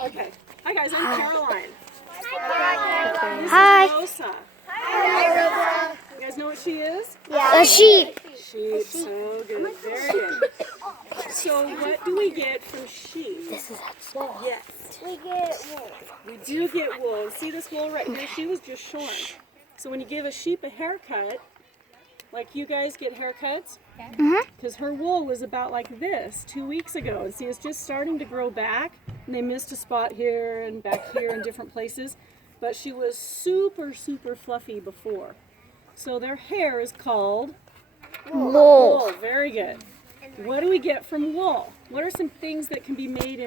Okay. Hi guys, I'm Caroline. Hi. This is Rosa. Hi. You guys know what she is? A sheep. Sheep. So good. Very good. So what do we get from sheep? This is Yes. We get wool. We do get wool. See this wool right here? She was just shorn. So when you give a sheep a haircut, like you guys get haircuts, because her wool was about like this 2 weeks ago. And see, it's just starting to grow back. And they missed a spot here and back here in different places. But she was super, super fluffy before. So their hair is called wool. Very good. What do we get from wool? What are some things that can be made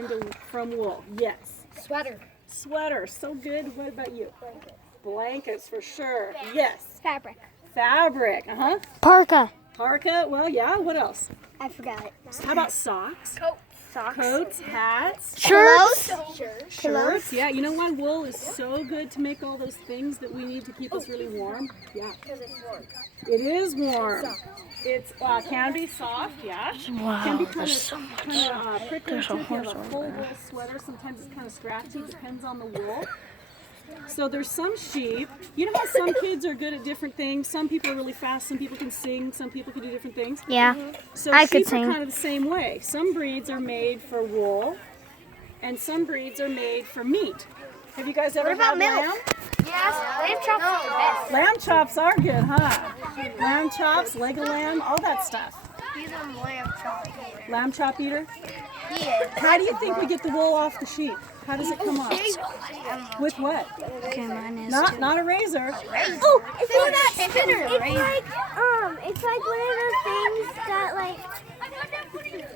from wool? Yes. Sweater. Sweater. So good. What about you? Blankets for sure. Yes. Fabric. Fabric. Parka. Parka. Well, yeah. What else? I forgot it. How about socks? Socks. Coats, hats, Shirts. shirts. Yeah. You know why wool is so good to make all those things that we need to keep us really warm? Yeah. Because it's warm. It is warm. It's can be soft, yeah. Wow, Can be there's so much. prickly There's a too. If you have horse a over full there. wool sweater, sometimes it's kind of scratchy. Depends on the wool. So there's some sheep. You know how some kids are good at different things. Some people are really fast. Some people can sing. Some people can do different things. Yeah. So I could sheep sing. are kind of the same way. Some breeds are made for wool, and some breeds are made for meat. Have you guys ever had lamb? Yes. Lamb chops are the best. Lamb chops are good, huh? Lamb chops, leg of lamb, all that stuff. He's a lamb chop. Lamb chop eater? He is. How do you think we get the wool off the sheep? How does it come off? With what? Okay, mine is Not a razor. Oh, it's one of that spinner. It's like one of those things that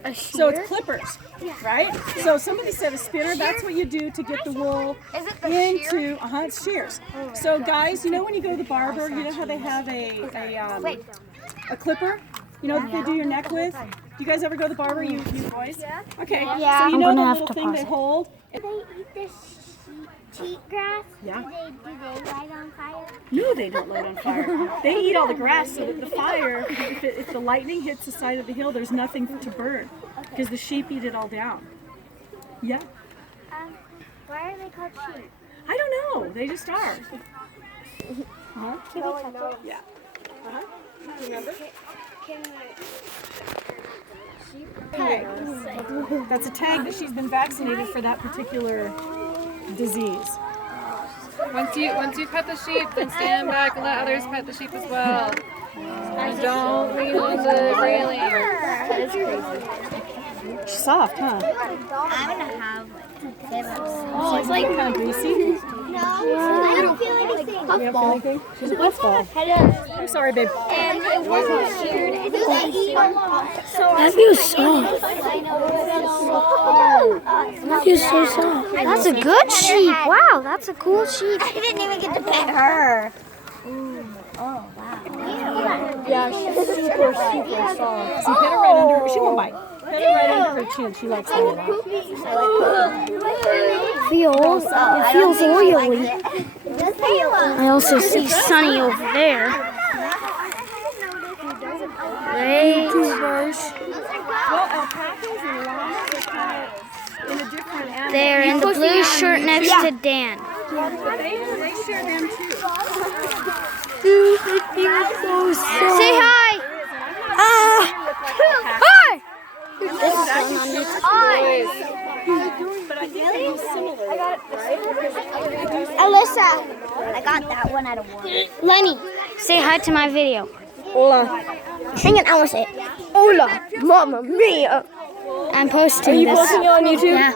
a So it's clippers, right? So somebody said a spinner. That's what you do to get the wool Is it the into. It's shears. So guys, you know when you go to the barber, you know how they have a clipper? You know that they do your neck with? Do you guys ever go to the barber, you boys? Yeah. Okay. Yeah. So you I'm know gonna the have little to thing pause they it. hold? They eat this cheat grass. Yeah. Do they light on fire? No, they don't light on fire. They eat all the grass so that the fire, if the lightning hits the side of the hill, there's nothing to burn because the sheep eat it all down. Yeah. Why are they called sheep? I don't know. They just are. Yeah. Remember? Okay. That's a tag that she's been vaccinated for that particular disease. Once you pet the sheep, then stand back and let others pet the sheep as well. And don't lean on the railing. That is crazy. She's soft, huh? I'm gonna have Oh, it's like kind of greasy. No, I don't feel anything. You don't feel anything? She's a puffball. I'm sorry, babe. And it wasn't sheared. That feels soft. That feels so soft. That's a good sheep. Wow, that's a cool sheep. I didn't even get to pet her. Yeah, she's super soft. So pet her right under her. She won't bite. Pet her right under her chin. She likes that a lot. It feels oily. I also see Sunny over there. YouTubers. Well, alpacas and llamas are kind of in a different animal. They're in the blue shirt next to Dan. But they share them too. Say hi. Hi. But I think they're similar, right? Alyssa, I got that one out of one. Lenny, say hi to my video. Hola. Hang on, I want to say it. Hola, Mamma Mia. I'm posting Are you this. posting it on YouTube? Yeah.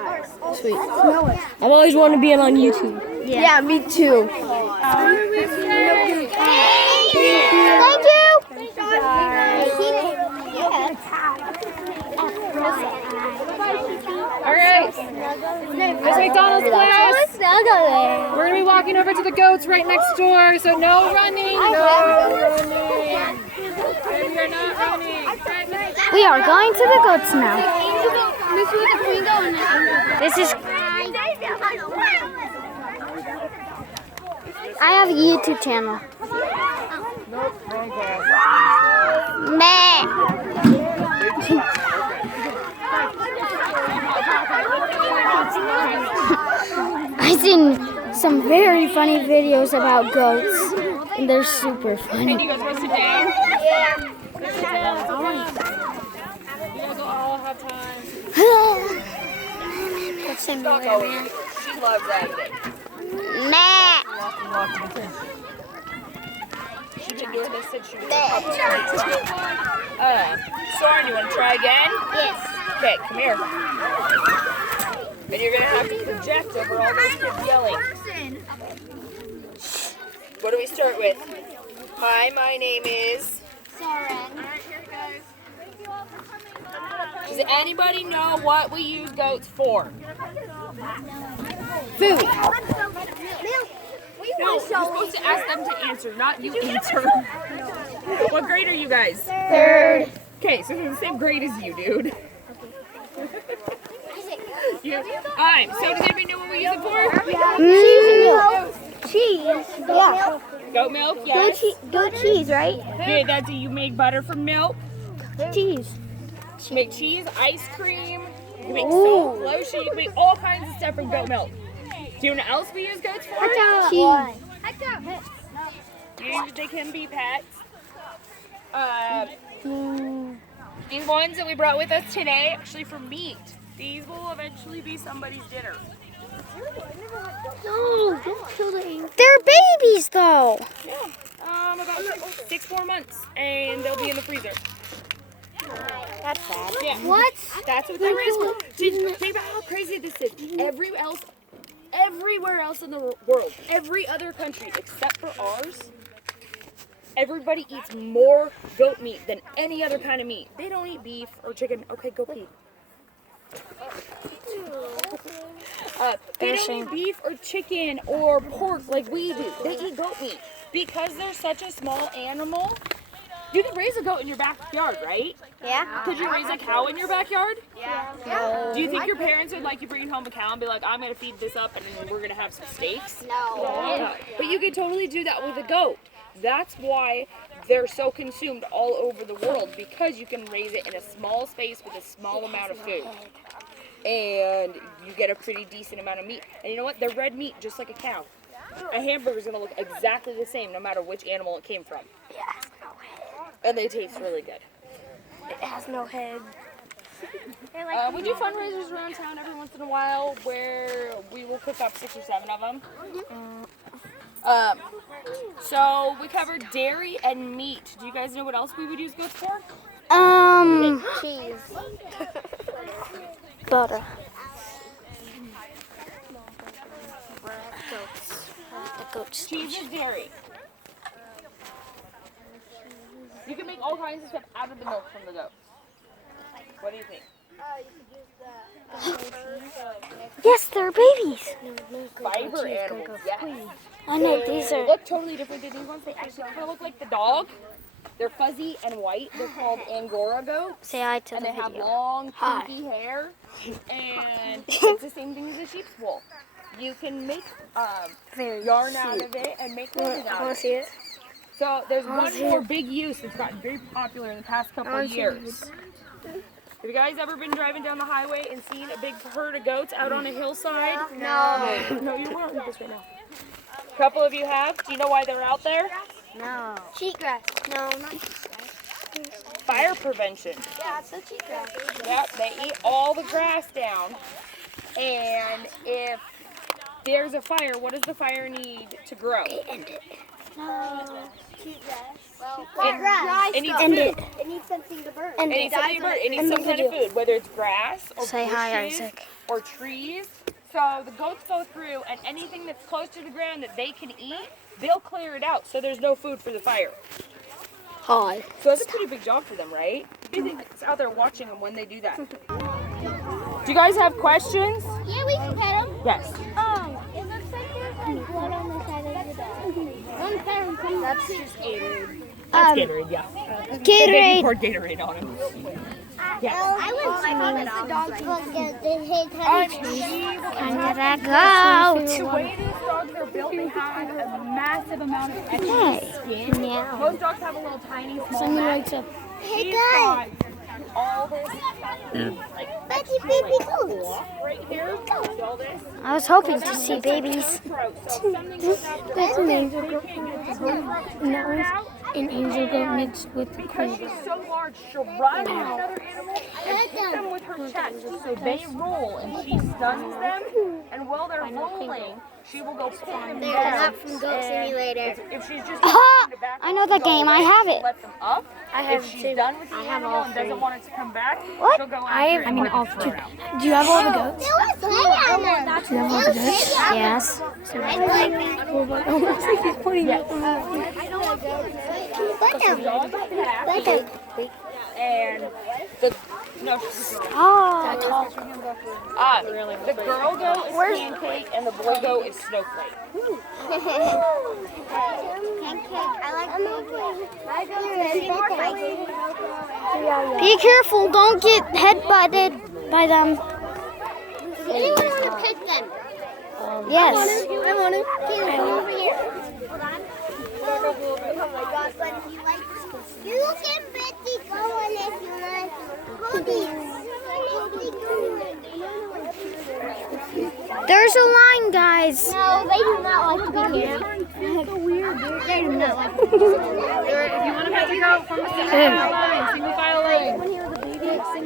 Sweet. I've always wanted to be on YouTube. Yeah, me too. Thank you. Alright, there's McDonald's place. We're going to be walking over to the goats right next door, so no running. No running. Baby, you're not running. We are going to the goats now. This is. I have a YouTube channel. Meh. seen some very funny videos about goats, and they're super funny. You guys want to sit down? Yeah. Sit down. It's okay. You guys will all have time. What's in She loves acting. Nah. She's been doing this since she was a couple years. Soren, you want to try again? Yes. Okay, come here. And you're going to have to project over all those kids yelling. What do we start with? Hi, my name is... Soren. Does anybody know what we use goats for? Food. No, you're supposed to ask them to answer, not you answer. What grade are you guys? Third. Okay, so they're the same grade as you, dude. So does anybody know what we use it for? Cheese. Yeah. Goat milk, yes. Goat cheese, right? Yeah, that's you make butter from milk. Cheese. You make cheese, ice cream. You can make soap, lotion. You can make all kinds of stuff from goat milk. Do you know what else we use goats for? Cheese. And they can be pets. These ones that we brought with us today, actually for meat. These will eventually be somebody's dinner. No, don't kill the ink. They're babies, though. Yeah, about 6 more months, and they'll be in the freezer. That's sad. Yeah. What? That's what they're raised for. Think about how crazy this is. Everywhere else in the world, every other country except for ours, everybody eats more goat meat than any other kind of meat. They don't eat beef or chicken. Okay, go pee. They don't eat beef or chicken or pork like we do. They eat goat meat. Because they're such a small animal, you can raise a goat in your backyard, right? Yeah. Could you raise a cow in your backyard? Yeah. Do you think your parents would like you bringing home a cow and be like, I'm going to feed this up and we're going to have some steaks? No. But you could totally do that with a goat. That's why they're so consumed all over the world, because you can raise it in a small space with a small amount of food. And you get a pretty decent amount of meat. And you know what? They're red meat, just like a cow. A hamburger's going to look exactly the same no matter which animal it came from. And they taste really good. It has no head. We do fundraisers around town every once in a while where we will cook up 6 or 7 of them. So we covered dairy and meat. Do you guys know what else we would use goats for? Cheese. Butter. Goats. Cheese is dairy. You can make all kinds of stuff out of the milk from the goats. What do you think? Yes, they're babies. Fiber animals, yes. I know They these are. look totally different than these ones. They actually kind of look like the dog. They're fuzzy and white. They're called Angora goats. Say hi to And the they have video. long, kinky hair. And it's the same thing as a sheep's wool. You can make yarn out of it and make clothing out of it. See it? So there's one more big use that's gotten very popular in the past couple of years. Have you guys ever been driving down the highway and seen a big herd of goats out on a hillside? No. No, you weren't with us right now. A couple of you have. Do you know why they're out there? No. Cheatgrass. No, not cheatgrass. Fire prevention. Yeah, it's a cheatgrass. Yep, they eat all the grass down. And if there's a fire, what does the fire need to grow? No. Cheatgrass. Well, It needs End food. it. It needs something to burn. It needs something to burn. It needs some kind of food, whether it's grass or Say hi, bushes Isaac. or trees. So the goats go through, and anything that's close to the ground that they can eat, they'll clear it out so there's no food for the fire. Hi. So that's a pretty big job for them, right? It's out there watching them when they do that. Do you guys have questions? Yeah, we can pet them. Yes. It looks like there's like blood on the side of the dog. That's just Gatorade. That's Gatorade, yeah. They Gatorade. poured Gatorade on him. Yeah. I went to the dog's book and they hate Under that goat. The way these dogs are built, they have a massive amount of extra Hey. skin. Yeah. Most dogs have a little tiny, small Somebody neck. likes up. Hey She's guys, got all this Betty baby goats. right here. See all this? I was hoping to see babies. That's an angel goat. And that was an angel goat mixed with the Because queen. she's so large, she'll run at another animal and hit them with her chest. So they roll and she stuns them. And while they're rolling, she will go pick them They're down. not from Goat Simulator. If she's just Aha! I know that game. I have it. let them up. If she's done with the animal and doesn't want it to come back, she'll go after it and all throw it out. Do you have all the goats? There was hay on them. Do you have all the goats? Yes. Almost like he's pointing at And the the girl goat is Pancake and the boy goat is Snowflake. Be careful. Don't get head-butted by them. Anyone want to pick them? Yes. I want to. Caleb, over here. Hold on. Oh my God, but he likes. You can Betty go on if you want. There's a line, guys. No, they do not like to be here. They do not like to be If you want to pet the goat, from the single file line.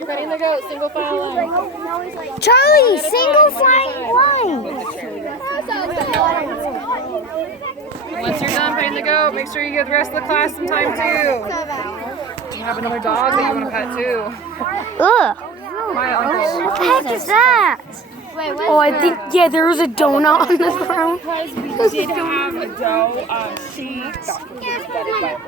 Petting the goat, single file line. Charlie, single flying line. Once you're done petting the goat, make sure you give the rest of the class some time too. You have another dog that you want to pet too. Ugh. My uncle. What the heck is that? Oh, I think, yeah, there was a donut on the ground. Because we did have a doe, she got bedded by a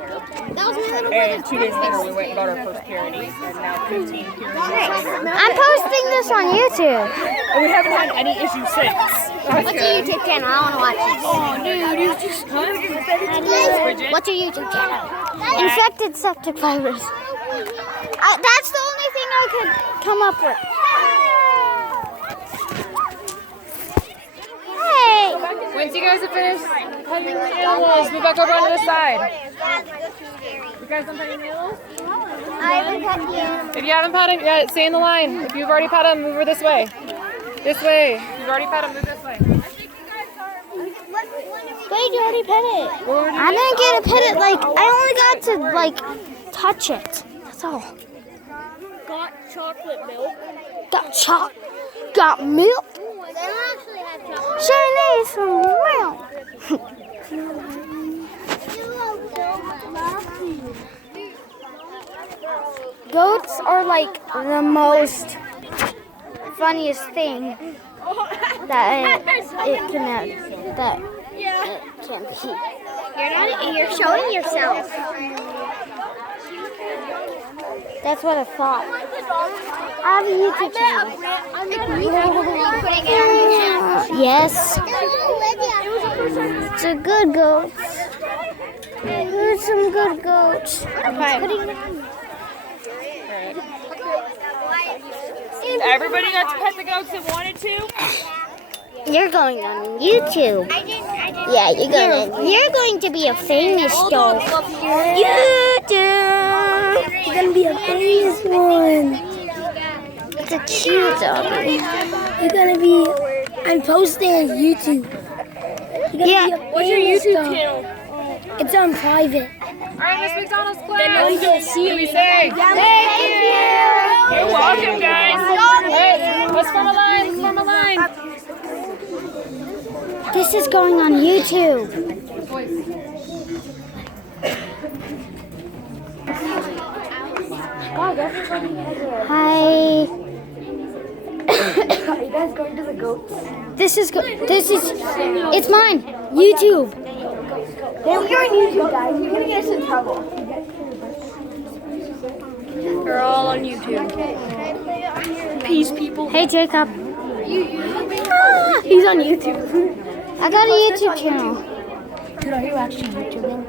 bear. And 2 days later we went and got our first Pyrenees, and now 15 Pyrenees later. I'm posting this on YouTube. And we haven't had any issues since. What's your YouTube channel? I want to watch it. Oh, dude, you just Bridget? What's your YouTube channel? Infected septic virus. That's the only thing I could come up with. Hey! Once you guys are finished petting the animals, move back over onto the side. You guys done petting the animals? I haven't cut you. If you haven't pet them yet, stay in the line. If you've already pet them, move over this way. This way. If you've already pet them, move this way. Wait, you already pet it. I didn't get to pet it, I only got to, touch it. That's all. Got chocolate milk. Got milk? They don't actually have chocolate. She needs some milk. Goats are like the most funniest thing that it can be. You're showing yourself. That's what I thought. I have a YouTube channel. Putting it on your channel. Yes. It's a good goat. Here's some good goats. Everybody got to pet the goats that wanted to? You're going on YouTube. Yeah, you're going to be a famous dog. YouTube. You're gonna be a famous one. It's a cute dog. You're gonna be. I'm posting on YouTube. You're gonna be a What's your famous YouTube dog. channel? It's on private. Alright, Miss McDonald's class. No one can see What do we you. say? Thank you. You're welcome, guys. Hey, let's form a line. Let's form a line. This is going on YouTube. Hi. Are you guys going to the goats? It's mine. YouTube. You're on YouTube, guys. You're gonna get us in trouble. We're all on YouTube. Peace, people. Hey, Jacob. He's on YouTube. I got a YouTube channel. Dude, are you actually YouTubing?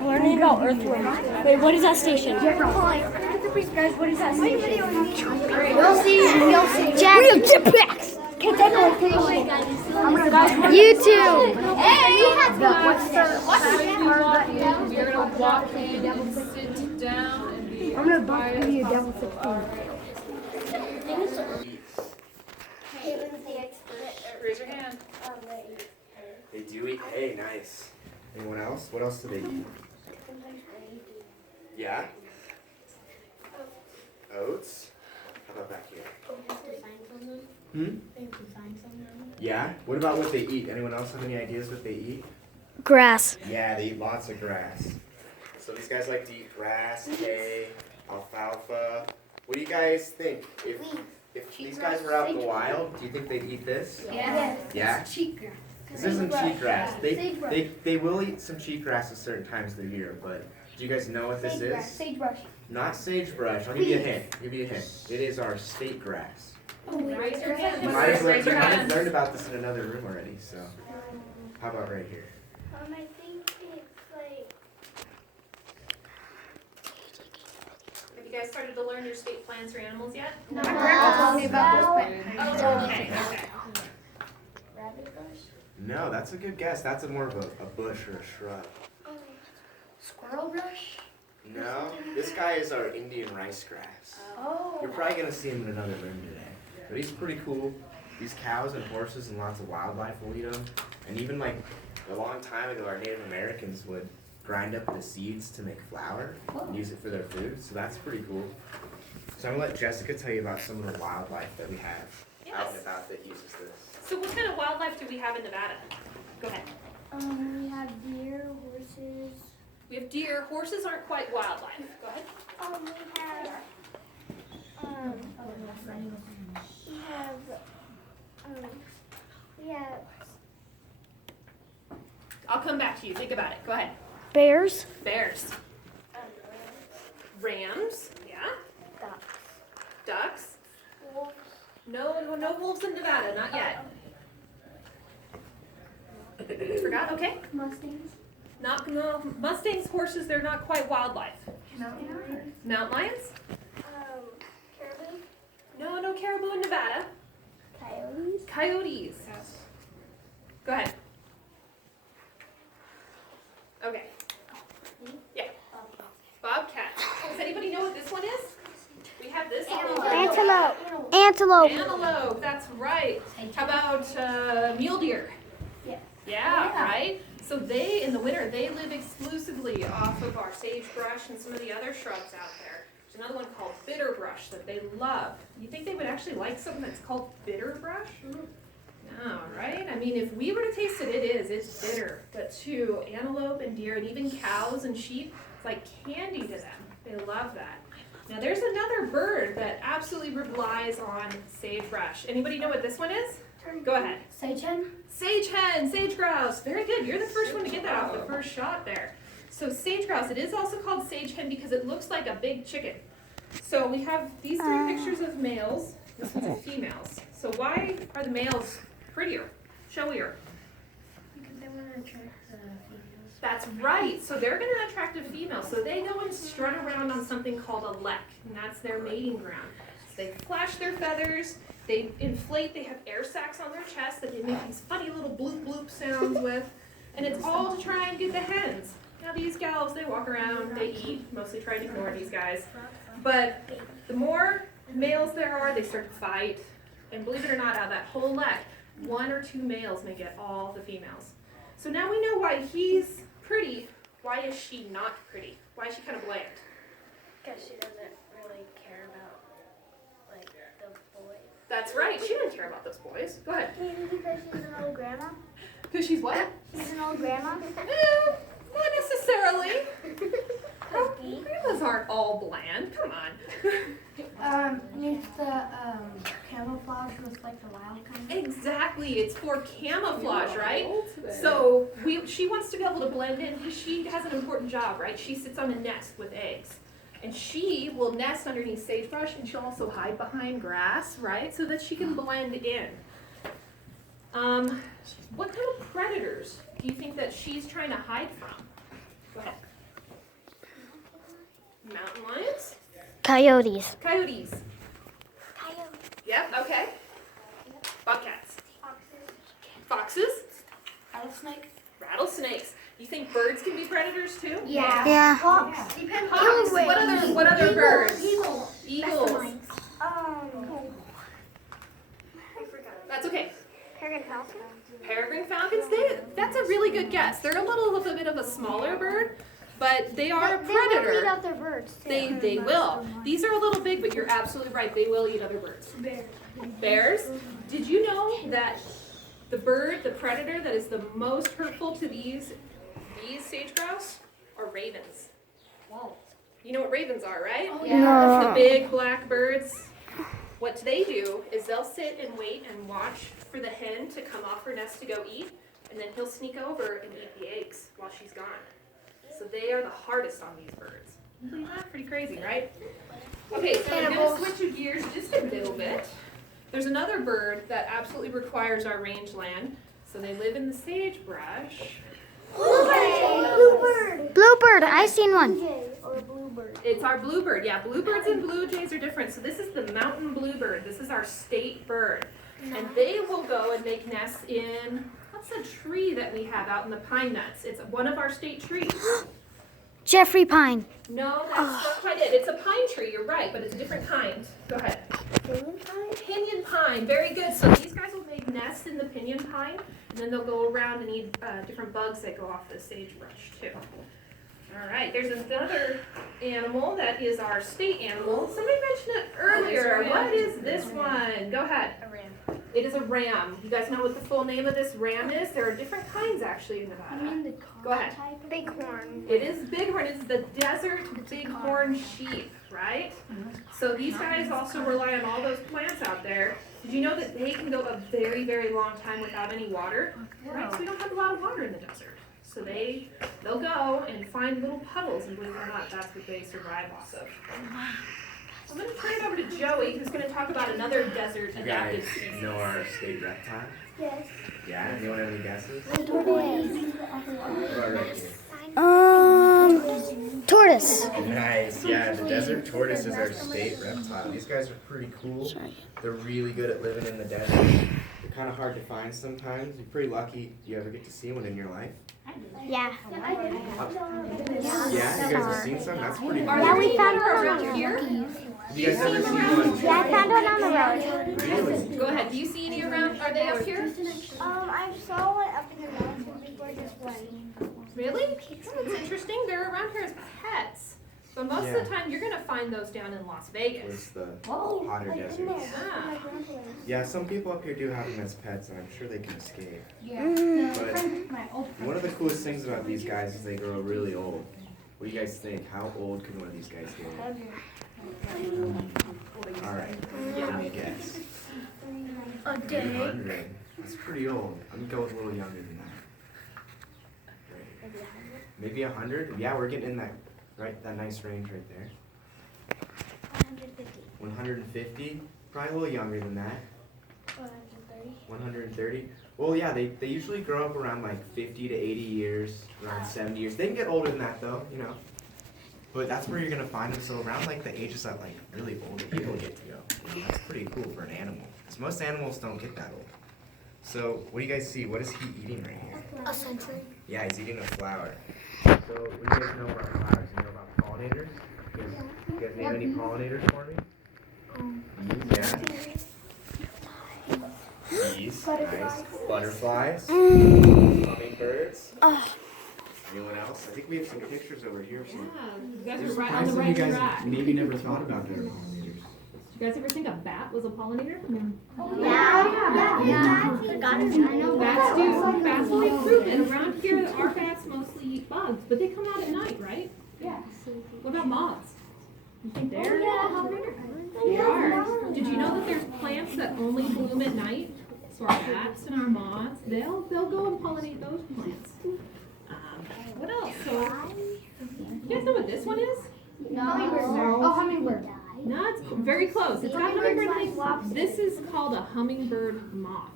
Learning about earthworms. Wait, what is that station? Guys, what is that station? You'll see. Jack. Real jetpacks. YouTube. We are going to walk in, sit down, and be I'm gonna box give you a devil 16. Raise your hand. They do eat hay, nice. Anyone else? What else do they eat? Yeah? Oats? How about back here? Hmm? Yeah? What about what they eat? Anyone else have any ideas what they eat? Grass. Yeah, they eat lots of grass. So these guys like to eat grass, hay, alfalfa. What do you guys think? If these guys were out in the wild, do you think they'd eat this? Yeah. Yeah? Cheatgrass. This isn't cheatgrass. They will eat some cheatgrass at certain times of the year, but do you guys know what this is? Sagebrush. Not sagebrush. I'll give you a hint. It is our state grass. Raise your hand. You might have learned about this in another room already, so. How about right here? I think it's like. Have you guys started to learn your state plants or animals yet? No. Oh, okay. Rabbit bush. No, that's a good guess. That's more of a bush or a shrub. Squirrel brush. No, this guy is our Indian rice grass. Oh. You're probably gonna see him in another room today, but he's pretty cool. These cows and horses and lots of wildlife will eat them. And even like a long time ago, our Native Americans would grind up the seeds to make flour and use it for their food. So that's pretty cool. So I'm gonna let Jessica tell you about some of the wildlife that we have out and about that uses this. So what kind of wildlife do we have in Nevada? Go ahead. We have deer, horses. We have deer. Horses aren't quite wildlife. Go ahead. We have I'll come back to you. Think about it. Go ahead. Bears. Bears. Rams. Yeah. Ducks. wolves. No wolves in Nevada. Not yet. Forgot. Okay. Mustangs. No, Mustangs, horses, they're not quite wildlife. Mountain lions? Caribou. No caribou in Nevada. Coyotes. Coyotes. Go ahead. Okay. Yeah. Bobcat. Does anybody know what this one is? We have this all over. Antelope. Antelope. Antelope, that's right. How about mule deer? Yes. Yeah, right? So they, in the winter, they live exclusively off of our sagebrush and some of the other shrubs out there. There's another one called bitterbrush that they love. You think they would actually like something that's called bitterbrush? No, right? I mean, if we were to taste it, it's bitter. But to antelope and deer and even cows and sheep, it's like candy to them. They love that. Now there's another bird that absolutely relies on sagebrush. Anybody know what this one is? Go ahead. Sage hen. Sage hen, sage grouse. Very good. You're the first one to get that off the first shot there. So sage grouse, it is also called sage hen because it looks like a big chicken. So we have these three pictures of males. This one's of females. So why are the males prettier, showier? Because they want to attract the females. That's right. So they're going to attract a female. So they go and strut around on something called a lek, and that's their mating ground. So they flash their feathers, they inflate, they have air sacs on their chest that they make these funny little bloop bloop sounds with, and it's all to try and get the hens. Now these gals, they walk around, they eat, mostly try to ignore these guys. But the more males there are, they start to fight. And believe it or not, out of that whole lek, 1 or 2 males may get all the females. So now we know why he's pretty. Why is she not pretty? Why is she kind of bland? Because she doesn't really care about, like, the boys. That's right, she didn't care about those boys. Go ahead. Maybe because she's an old grandma. Because she's what? She's an old grandma. Not necessarily. Grandmas aren't all bland. Come on. It's the camouflage with like the wild kind. Exactly. It's for camouflage, right? So she wants to be able to blend in because she has an important job, right? She sits on a nest with eggs. And she will nest underneath sagebrush and she'll also hide behind grass, right? So that she can blend in. What kind of predators do you think that she's trying to hide from? Go ahead. Mountain lions? Coyotes. Coyotes. Yep, okay. Bobcats. Foxes. Rattlesnake. Rattlesnakes. You think birds can be predators too? Yeah. Hawks. What other birds? Eagles. That's okay. Peregrine falcons. That's a really good guess. They're a little bit of a smaller bird, but they are a predator. They will eat other birds too. They will. These are a little big, but you're absolutely right. They will eat other birds. Bears. Did you know that the predator that is the most hurtful to these sage grouse are ravens? You know what ravens are, right? No. The big black birds. What they do is they'll sit and wait and watch for the hen to come off her nest to go eat, and then he'll sneak over and eat the eggs while she's gone. So they are the hardest on these birds. Isn't that pretty crazy, right? Okay, so I'm going to switch your gears just a little bit. There's another bird that absolutely requires our rangeland. So they live in the sagebrush. Bluebird. I seen one. It's our bluebird. Yeah, bluebirds and blue jays are different. So this is the mountain bluebird. This is our state bird. And they will go and make nests in, what's a tree that we have out in the pine nuts? It's one of our state trees. Jeffrey Pine. No, that's not quite it. It's a pine tree, you're right, but it's a different kind. Go ahead. Pinyon pine, very good. So these guys will make nests in the pinyon pine, and then they'll go around and eat different bugs that go off the sagebrush too. All right, there's another animal that is our state animal. Somebody mentioned it earlier. What is this one? Go ahead. A ram. It is a ram. You guys know what the full name of this ram is? There are different kinds actually in Nevada. Go ahead. Bighorn. It is bighorn. It's the desert bighorn sheep, right? So these guys also rely on all those plants out there. Did you know that they can go a very, very long time without any water? Right? So we don't have a lot of water in the desert. So they'll go and find little puddles, and believe it or not, that's what they survive off of. I'm going to turn it over to Joey, who's going to talk about another desert You adapted guys species. know our state reptile? Yes. Yeah? Anyone have any guesses? Tortoise. What about right here? Tortoise. Nice. Yeah, the desert tortoise is our state reptile. These guys are pretty cool. They're really good at living in the desert. They're kind of hard to find sometimes. You're pretty lucky you ever get to see one in your life. Yeah. Yeah, you guys have seen some? That's pretty cool. Yeah, we found one Around here? Have you guys ever seen one? Yeah, I found one on the road. Really? Go ahead. Do you see any around? Are they up here? I saw one up in the mountains before this one. Really? That's interesting. They're around here as pets. But most of the time, you're going to find those down in Las Vegas. It's the hotter deserts. Ah. Yeah, some people up here do have them as pets, and I'm sure they can escape. Yeah. But one of the coolest things about these guys is they grow really old. What do you guys think? How old can one of these guys get? All right, give me a guess. A day. 300. That's pretty old. I'm gonna go with a little younger than that. Maybe 100? Yeah, we're getting in that nice range right there. 150. 150? Probably a little younger than that. 130. 130? Well, yeah, they usually grow up around like 50 to 80 years, around 70 years. They can get older than that though, you know. But that's where you're gonna find them. So around like the ages that like really older people get to go. That's pretty cool for an animal. Because most animals don't get that old. So what do you guys see? What is he eating right here? A century. Yeah, he's eating a flower. So what do you guys know about flowers? You know about pollinators? You guys name any pollinators for me? Bees, yeah. Bees, nice. Butterflies. Hummingbirds. Anyone else? I think we have some pictures over here. Yeah, you guys There's are right on the some right you guys track. maybe never thought about that are pollinators. You guys ever think a bat was a pollinator? Bats will eat fruit, and around here, our bats mostly eat bugs, but they come out at night, right? Yeah. What about moths? You think they're a pollinator? They are. Did you know that there's plants that only bloom at night? So our bats and our moths, they'll go and pollinate those plants. What else? So, you guys know what this one is? Oh, hummingbird. No, it's very close. It's got hummingbird legs. This is called a hummingbird moth.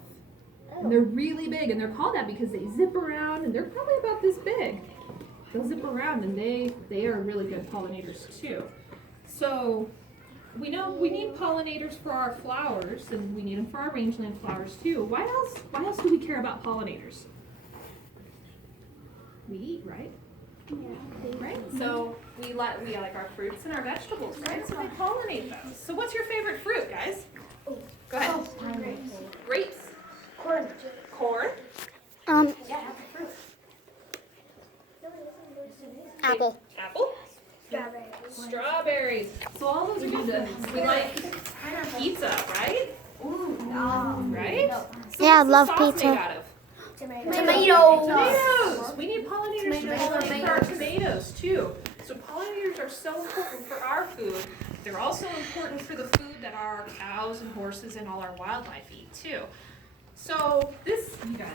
And they're really big, and they're called that because they zip around, and they're probably about this big. They'll zip around, and they are really good pollinators too. So we know we need pollinators for our flowers, and we need them for our rangeland flowers too. Why else do we care about pollinators? we eat, right? Right? So we like our fruits and our vegetables, right? So they pollinate those. So what's your favorite fruit, guys? Go ahead. Grapes. Corn. Corn. Apple. Apple. Strawberries. So all those are good. We like pizza, right? Right? So Yeah, I what's the love sauce pizza. made out of? Tomatoes. We need pollinators to pollinate our tomatoes too. So pollinators are so important for our food. They're also important for the food that our cows and horses and all our wildlife eat too. So this, you guys,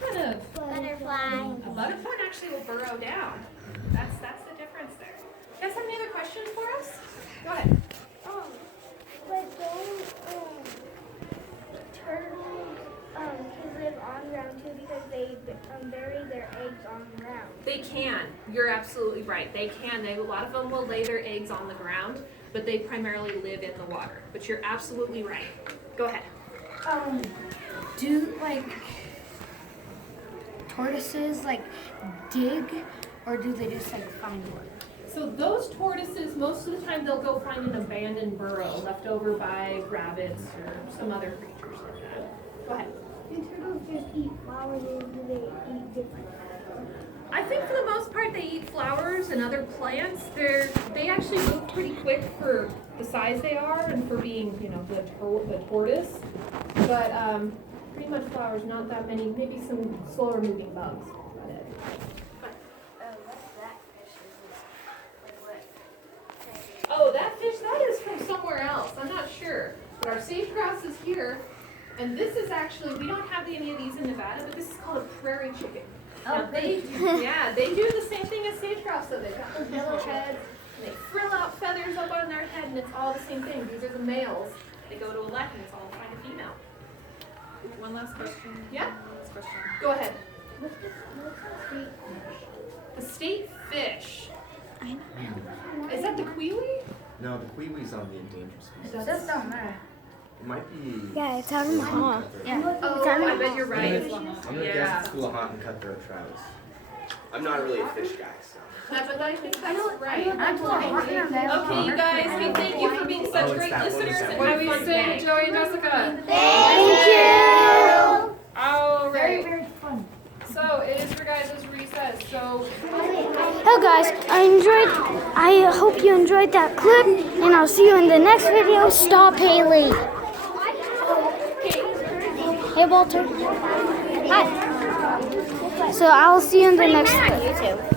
kind of Butterfly. a butterfly actually will burrow down. That's the difference there. You guys have any other questions for us? Go ahead. But don't turtles can live on ground too because they bury their eggs on ground. They can. You're absolutely right. They can. A lot of them will lay their eggs on the ground, but they primarily live in the water. But you're absolutely right. Go ahead. Do like tortoises like dig, or do they just like find water? So those tortoises, most of the time they'll go find an abandoned burrow left over by rabbits or some other creatures like that. Go ahead. Do turtles just eat flowers or do they eat different? I think for the most part they eat flowers and other plants. They actually move pretty quick for the size they are and for being, you know, the tortoise. But pretty much flowers, not that many. Maybe some slower moving bugs. About it. Oh, that fish, that is from somewhere else. I'm not sure. But our sage grouse is here. And this is actually, we don't have any of these in Nevada, but this is called a prairie chicken. Now they do the same thing as sage grouse, so they've got those yellow heads, and they frill out feathers up on their head, and it's all the same thing. These are the males. They go to a lek, and it's all find a female. One last question. Yeah? Last question. Go ahead. The state fish. Is that the kiwi? No, the kiwi's on the endangered species. Just don't know. It might be. Yeah, it's out in the hall. Oh, I bet you're right. I'm gonna guess it's Coolahawk and cutthroat trout. I'm not really a fish guy, so. But I think that's right. I'm Okay, you guys, hey, thank you for being such Oh, it's great that one, listeners it's that and one. have fun today. Joey and Jessica. Thank you. All right. Very fun. So it is your guys' recess. So Hey guys, I hope you enjoyed that clip, and I'll see you in the next video. Stop Haley. Hey Walter. Hi. So I'll see you in the next clip.